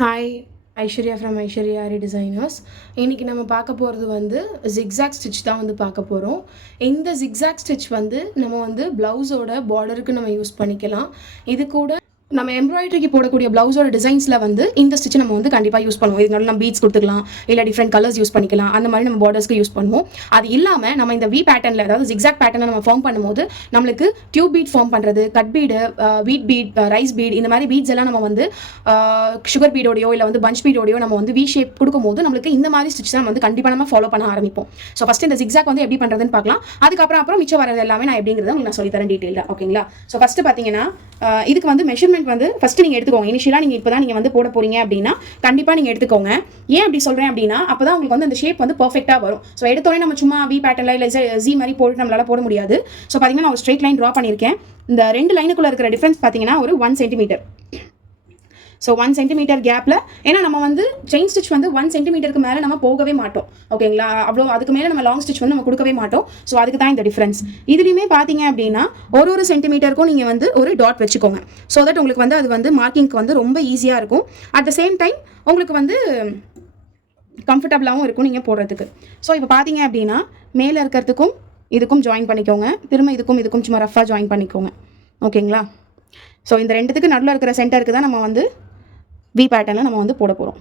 Hi, Aishwarya from Aishwarya aari designers. இன்றைக்கி நம்ம பார்க்க போகிறது வந்து ஜிக்ஸாக் ஸ்டிச் தான் வந்து பார்க்க போகிறோம். இந்த ஜிக்ஸாக் ஸ்டிச் வந்து நம்ம வந்து ப்ளவுஸோட பார்டருக்கு நம்ம யூஸ் பண்ணிக்கலாம். இது கூட நம்ம எம்ப்ராய்டரிக்கு போடக்கூடிய ப்ளவுஸோட டிசைன்ஸில் வந்து இந்த ஸ்டிச் நம்ம வந்து கண்டிப்பாக யூஸ் பண்ணுவோம். இதனால நம்ம பீட்ஸ் கொடுத்துக்கலாம், இல்லை டிஃப்ரெண்ட் கலர்ஸ் யூஸ் பண்ணிக்கலாம். அந்த மாதிரி நம்ம பார்டர்ஸ்க்கு யூஸ் பண்ணுவோம். அது இல்லாமல் நம்ம இந்த வி பேட்டர்னில், அதாவது ஜிக்ஸாக் பேட்டர்னை நம்ம ஃபார்ம் பண்ணும்போது நம்மளுக்கு டியூப் பீட் ஃபார்ம் பண்ணுறது, cut bead, wheat bead, rice bead, இந்த மாதிரி பீட்ஸ் எல்லாம் நம்ம வந்து சுகர் பீடோடையோ இல்லை வந்து பஞ்ச் பீடோடையோ நம்ம வந்து வி ஷேப் கொடுக்கும்போது நம்மளுக்கு இந்த மாதிரி ஸ்டிச் தான் வந்து கண்டிப்பாக நம்ம ஃபாலோ பண்ண ஆரம்பிப்போம். ஸோ ஃபஸ்ட் இந்த ஜிக்ஸாக் வந்து எப்படி பண்ணுறதுன்னு பார்க்கலாம். அதுக்கப்புறம் மிச்சம் வரது எல்லாமே நான் எப்படிங்கிறத உங்களுக்கு நான் சொல்லித்தரேன் டீட்டெயிலாக. ஓகேங்களா? ஸோ ஃபஸ்ட்டு பார்த்தீங்கன்னா இதுக்கு வந்து மெஷர்மெண்ட் வந்து ஃபஸ்ட்டு நீங்கள் எடுத்துக்கோங்க. இனிஷியலாக நீங்கள் இப்போ தான் நீங்கள் வந்து போட போகிறீங்க அப்படின்னா கண்டிப்பாக நீங்கள் எடுத்துக்கோங்க. ஏன் அப்படி சொல்கிறேன் அப்படின்னா அப்போ தான் உங்களுக்கு வந்து அந்த ஷேப் வந்து பர்ஃபெக்டாக வரும். ஸோ எடுத்தோடனே நம்ம சும்மா வி பேட்டர்னில் இல்லை ஜி மாதிரி போட்டு நம்மளால் போட முடியாது. ஸோ பார்த்தீங்கன்னா நான் ஒரு ஸ்ட்ரெயிட் லைன் ட்ரா பண்ணியிருக்கேன். இந்த ரெண்டு லைனுக்குள்ளே இருக்கிற டிஃப்ரென்ஸ் பார்த்தீங்கன்னா ஒரு 1 சென்டிமீட்டர். ஸோ 1 சென்டிமீட்டர் கேப்பில், ஏன்னா நம்ம வந்து செயின் ஸ்டிச் வந்து 1 சென்டிமீட்டருக்கு மேலே நம்ம போகவே மாட்டோம். ஓகேங்களா? அவ்வளோ அதுக்கு மேலே நம்ம லாங் ஸ்டிச் வந்து நம்ம கொடுக்கவே மாட்டோம். ஸோ அதுக்கு தான் இந்த டிஃப்ரென்ஸ். இதுலேயுமே பார்த்தீங்க அப்படின்னா ஒரு சென்டிமீட்டருக்கும் நீங்கள் வந்து ஒரு டாட் வச்சுக்கோங்க. ஸோ தட் உங்களுக்கு வந்து அது வந்து மார்க்கிங்க்கு வந்து ரொம்ப ஈஸியாக இருக்கும். அட் த சேம் டைம் உங்களுக்கு வந்து கம்ஃபர்டபுளாகவும் இருக்கும் நீங்கள் போடுறதுக்கு. ஸோ இப்போ பார்த்தீங்க அப்படின்னா மேலே இருக்கிறதுக்கும் இதுக்கும் ஜாயின் பண்ணிக்கோங்க. திரும்ப இதுக்கும் சும்மா ரஃபாக ஜாயின் பண்ணிக்கோங்க. ஓகேங்களா? ஸோ இந்த ரெண்டுத்துக்கு நடுவில் இருக்கிற சென்டருக்கு தான் நம்ம வந்து வி பேட்டர்னில் நம்ம வந்து போட போகிறோம்.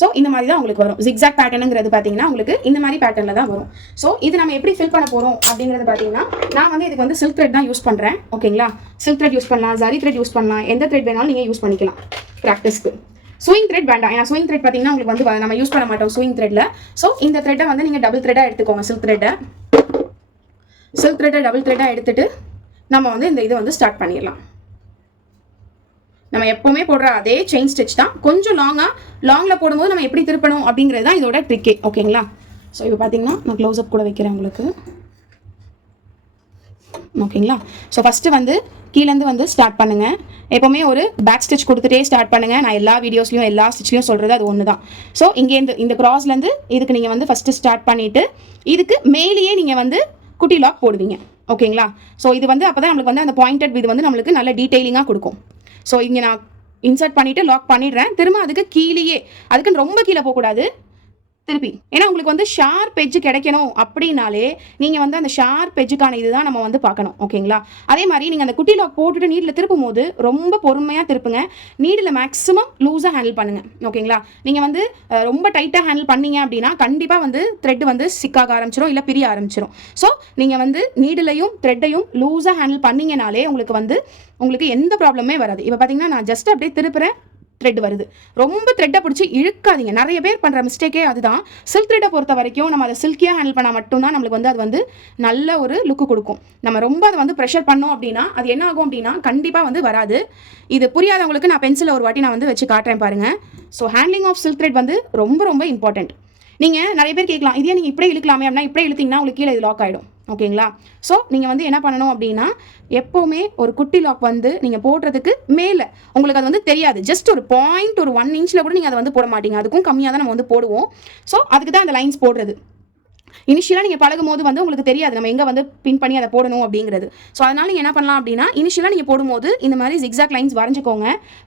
ஸோ இந்த மாதிரி தான் உங்களுக்கு வரும். ஜிக்ஸாக் பேட்டர்னுங்கிறது பார்த்தீங்கன்னா உங்களுக்கு இந்த மாதிரி பேட்டர்னில் தான் வரும். ஸோ இது நம்ம எப்படி ஃபில் பண்ண போகிறோம் அப்படிங்கிறது பார்த்தீங்கன்னா நான் வந்து இதுக்கு வந்து சில்க் த்ரெட் தான் யூஸ் பண்ணுறேன். ஓகேங்களா? சில்க் த்ரெட் யூஸ் பண்ணலாம், ஜரி த்ரெட் யூஸ் பண்ணலாம், எந்த த்ரெட் வேணாலும் நீங்கள் யூஸ் பண்ணிக்கலாம் ப்ராக்டிஸ்க்கு. ஸ்விங் த்ரெட் வேண்டாம். ஏன்னா ஸ்விங் த்ரெட் பார்த்தீங்கன்னா உங்களுக்கு வந்து நம்ம யூஸ் பண்ண மாட்டோம் ஸ்விங் த்ரெட்டில். ஸோ இந்த த்ரெட்டை வந்து நீங்கள் டபுள் த்ரெட்டாக எடுத்துக்கோங்க. சில்க் த்ரெட்டை டபுள் த்ரெட்டாக எடுத்துகிட்டு நம்ம வந்து இந்த இதை வந்து ஸ்டார்ட் பண்ணிடலாம். நம்ம எப்போவுமே போடுற அதே செயின் ஸ்டிச் தான், கொஞ்சம் லாங்கில் போடும்போது நம்ம எப்படி திருப்பணும் அப்படிங்கிறது தான் இதோட ட்ரிக்கே. ஓகேங்களா? ஸோ இப்போ பார்த்தீங்கன்னா நான் க்ளோஸ்அப் கூட வைக்கிறேன் உங்களுக்கு. ஓகேங்களா? ஸோ ஃபஸ்ட்டு வந்து கீழேருந்து வந்து ஸ்டார்ட் பண்ணுங்கள். எப்போவுமே ஒரு பேக் ஸ்டிச் கொடுத்துட்டே ஸ்டார்ட் பண்ணுங்கள். நான் எல்லா வீடியோஸ்லையும் எல்லா ஸ்டிச்லையும் சொல்கிறது அது ஒன்று தான். ஸோ இங்கேருந்து இந்த க்ராஸ்லேருந்து இதுக்கு நீங்கள் வந்து ஃபஸ்ட்டு ஸ்டார்ட் பண்ணிவிட்டு இதுக்கு மேலேயே நீங்கள் வந்து குட்டி லாக் போடுவீங்க. ஓகேங்களா? ஸோ இது வந்து அப்போ தான் நம்மளுக்கு வந்து அந்த பாயிண்டட் இது வந்து நம்மளுக்கு நல்ல டீட்டெயிலிங்காக கொடுக்கும். ஸோ இங்கே நான் இன்சர்ட் பண்ணிவிட்டு லாக் பண்ணிடுறேன். திரும்ப அதுக்கு கீழேயே, அதுக்குன்னு ரொம்ப கீழே போகக்கூடாது, திருப்பி. ஏன்னா உங்களுக்கு வந்து ஷார்ப் எட்ஜ் கிடைக்கணும் அப்படின்னாலே நீங்கள் வந்து அந்த ஷார்ப் எட்ஜுக்கான இதுதான் நம்ம வந்து பார்க்கணும். ஓகேங்களா? அதே மாதிரி நீங்கள் அந்த குட்டி லாக் போட்டுட்டு நீடில் திருப்பும் போது ரொம்ப பொறுமையாக திருப்புங்க. நீடில் மேக்ஸிமம் லூஸாக ஹேண்டில் பண்ணுங்கள். ஓகேங்களா? நீங்கள் வந்து ரொம்ப டைட்டாக ஹேண்டில் பண்ணீங்க அப்படின்னா கண்டிப்பாக வந்து த்ரெட் வந்து சிக்காக ஆரம்பிச்சிடும், இல்லை பிரிய ஆரம்பிச்சிடும். ஸோ நீங்கள் வந்து நீடிலையும் த்ரெட்டையும் லூஸாக ஹேண்டில் பண்ணிங்கனாலே உங்களுக்கு எந்த ப்ராப்ளமே வராது. இப்போ பார்த்தீங்கன்னா நான் ஜஸ்ட் அப்படியே திருப்புறேன், த்ரெட் வருது. ரொம்ப த்ரெட்டை பிடிச்சி இழுக்காதீங்க. நிறைய பேர் பண்ணுற மிஸ்டேக்கே அதுதான். சில்க் த்ரெட்டை பொறுத்த வரைக்கும் நம்ம அதை சில்கியாக ஹேண்டில் பண்ணால் மட்டும்தான் நம்மளுக்கு வந்து அது வந்து நல்ல ஒரு லுக்கு கொடுக்கும். நம்ம ரொம்ப அதை வந்து ப்ரெஷர் பண்ணோம் அப்படின்னா அது என்ன ஆகும் அப்படின்னா கண்டிப்பாக வந்து வராது. இது புரியாதவங்களுக்கு நான் பென்சிலை ஒரு வாட்டி நான் வந்து வச்சு காட்டுறேன் பாருங்கள். So handling of silk thread வந்து ரொம்ப இம்பார்ட்டன்ட். நீங்கள் நிறைய பேர் கேட்கலாம், இதே நீங்கள் இப்படியே இழுக்கலாமே அப்படின்னா இப்படியே இழுத்தீங்கன்னா உங்களுக்கு கீழே இது லாக் ஆகிடும். ஓகேங்களா? ஸோ நீங்கள் வந்து என்ன பண்ணணும் அப்படின்னா எப்போவுமே ஒரு குட்டி லாக் வந்து நீங்கள் போடுறதுக்கு மேலே உங்களுக்கு அது வந்து தெரியாது. ஜஸ்ட் ஒரு பாயிண்ட், ஒரு 1 இன்ச்சில் கூட நீங்கள் அதை வந்து போட மாட்டீங்க. அதுக்கும் கம்மியாக தான் நம்ம வந்து போடுவோம். ஸோ அதுக்கு தான் அந்த லைன்ஸ் போடுறது. இனிஷியலாக நீங்கள் பழகும் போது வந்து உங்களுக்கு தெரியாது நம்ம எங்கே வந்து பின் பண்ணி அதை போடணும் அப்படிங்கிறது. ஸோ அதனால் நீங்கள் என்ன பண்ணலாம் அப்படின்னா இனிஷியலாக நீங்கள் போடும்போது இந்த மாதிரி ஜிக்ஸாக் லைன்ஸ் வரைஞ்சிக்கோங்க.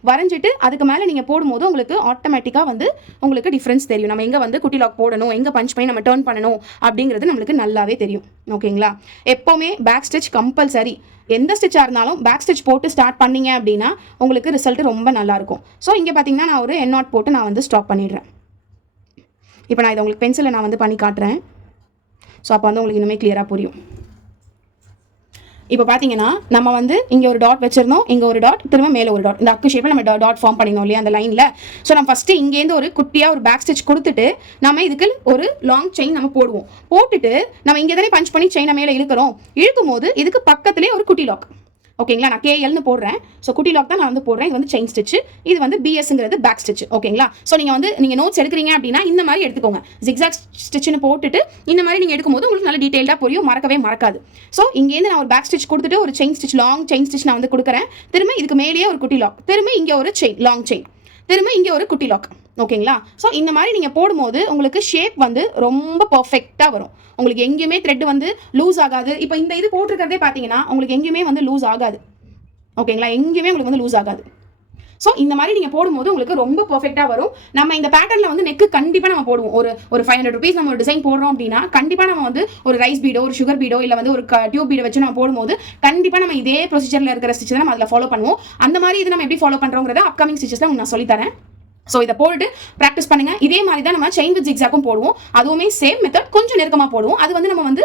வரைஞ்சிட்டு அதுக்கு மேலே நீங்கள் போடும்போது உங்களுக்கு ஆட்டோமேட்டிக்காக வந்து உங்களுக்கு டிஃப்ரென்ஸ் தெரியும். நம்ம எங்கே வந்து குட்டி லாக் போடணும், எங்கே பஞ்ச் பண்ணி நம்ம டர்ன் பண்ணணும் அப்படிங்கிறது நம்மளுக்கு நல்லாவே தெரியும். ஓகேங்களா? எப்போவுமே பேக் ஸ்டிச் கம்பல்சரி. எந்த ஸ்டிச்சாக இருந்தாலும் பேக் ஸ்டிச் போட்டு ஸ்டார்ட் பண்ணீங்க அப்படின்னா உங்களுக்கு ரிசல்ட் ரொம்ப நல்லாயிருக்கும். ஸோ இங்கே பார்த்தீங்கன்னா நான் ஒரு என் நாட் போட்டு நான் வந்து ஸ்டாப் பண்ணிடுறேன். இப்போ நான் இதை உங்களுக்கு பென்சிலை நான் வந்து பண்ணி காட்டுறேன். ஸோ அப்போ வந்து உங்களுக்கு இன்னுமே கிளியராக புரியும். இப்போ பார்த்தீங்கன்னா நம்ம வந்து இங்கே ஒரு டாட் வச்சிருந்தோம், இங்கே ஒரு டாட், திரும்ப மேலே ஒரு டாட். இந்த அக்கு ஷேப்பில் நம்ம டாட் ஃபார்ம் பண்ணினோம் இல்லையா அந்த லைனில். ஸோ நம்ம ஃபஸ்ட்டு இங்கேருந்து ஒரு குட்டியாக ஒரு பேக் ஸ்டிச் கொடுத்துட்டு நம்ம இதுக்கு ஒரு லாங் செயின் நம்ம போடுவோம். போட்டுட்டு நம்ம இங்கே தானே பஞ்ச் பண்ணி செயினை மேலே இழுக்கும் போது இதுக்கு பக்கத்துலேயே ஒரு குட்டி லாக். ஓகேங்களா? நான் கேஎல்னு போடுறேன். ஸோ குட்டி லாக் தான் நான் வந்து போடுறேன். இது வந்து செயின் ஸ்டிச், இது வந்து பிஎஸ்ங்கிறது பேக் ஸ்டிச். ஓகேங்களா? ஸோ நீங்கள் நோட்ஸ் எடுக்கிறீங்க அப்படின்னா இந்த மாதிரி எடுத்துக்கோங்க. ஜிக்ஸாக் ஸ்டிச்னு போட்டுட்டு இந்த மாதிரி நீங்கள் எடுக்கும்போது உங்களுக்கு நல்ல டீட்டெயிலாக புரியும், மறக்காது. ஸோ இங்கேருந்து நான் ஒரு பேக் ஸ்டிச் கொடுத்துட்டு ஒரு chain stitch, long chain stitch நான் வந்து கொடுக்குறேன். திரும்ப இதுக்கு மேலேயே ஒரு குட்டி லாக், திரும்ப இங்கே ஒரு செயின், லாங் செயின், திரும்ப இங்கே ஒரு குட்டி லாக். ஓகேங்களா? ஸோ இந்த மாதிரி நீங்கள் போடும்போது உங்களுக்கு ஷேப் வந்து ரொம்ப பர்ஃபெக்டாக வரும். உங்களுக்கு எங்கேயுமே த்ரெட் வந்து லூஸ் ஆகாது. இப்போ இந்த இது போட்டிருக்கிறதே பார்த்தீங்கன்னா உங்களுக்கு எங்கேயுமே வந்து லூஸ் ஆகாது. ஓகேங்களா? எங்கேயுமே உங்களுக்கு வந்து லூஸ் ஆகாது. ஸோ இந்த மாதிரி நீங்கள் போடும்போது உங்களுக்கு ரொம்ப பர்ஃபெக்டாக வரும். நம்ம இந்த பேட்டர்னில் வந்து நெக்கு கண்டிப்பாக நம்ம போடுவோம். ஒரு 500 rupees நம்ம ஒரு டிசைன் போடுறோம் அப்படின்னா கண்டிப்பாக நம்ம வந்து ஒரு ரைஸ் பீடோ ஒரு சுகர் பீடோ இல்லை வந்து ஒரு டியூப் பீடோ வச்சு நம்ம போடும்போது கண்டிப்பாக நம்ம இதே ப்ரொசீஜரில் இருக்கிற ஸ்டிச் தான் நம்ம அதில் ஃபாலோ பண்ணுவோம். அந்த மாதிரி இது நம்ம எப்படி ஃபாலோ பண்ணுறோங்கிறத அப்கமிங் ஸ்டிச்சஸ் நான் சொல்லித்தரேன். ஸோ இதை போட்டு ப்ராக்டிஸ் பண்ணுங்க. இதே மாதிரி தான் நம்ம செயின் வித் ஜிக்ஸாக்கும் போடுவோம். அதுவுமே சேம் மெத்தட், கொஞ்சம் நெருக்கமாக போடுவோம். அது வந்து நம்ம வந்து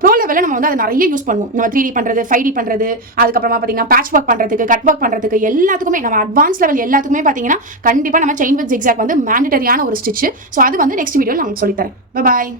ப்ரோ லெவலில் நம்ம வந்து அதை நிறைய யூஸ் பண்ணுவோம். நம்ம 3D பண்ணுறது, 5D பண்ணுறது, அதுக்கப்புறமா பார்த்தீங்கன்னா பேட்ச் ஒர்க் பண்ணுறதுக்கு, கட் ஒர்க் பண்ணுறதுக்கு எல்லாத்துக்குமே நம்ம அட்வான்ஸ் லெவல் எல்லாத்துக்குமே பார்த்தீங்கன்னா கண்டிப்பாக நம்ம செயின் வித் ஜிக்ஸாக் வந்து மேண்டட்டரியான ஒரு ஸ்டிச். ஸோ அது வந்து நெக்ஸ்ட் வீடியோவில் நான் சொல்லித்தரேன். பாய்.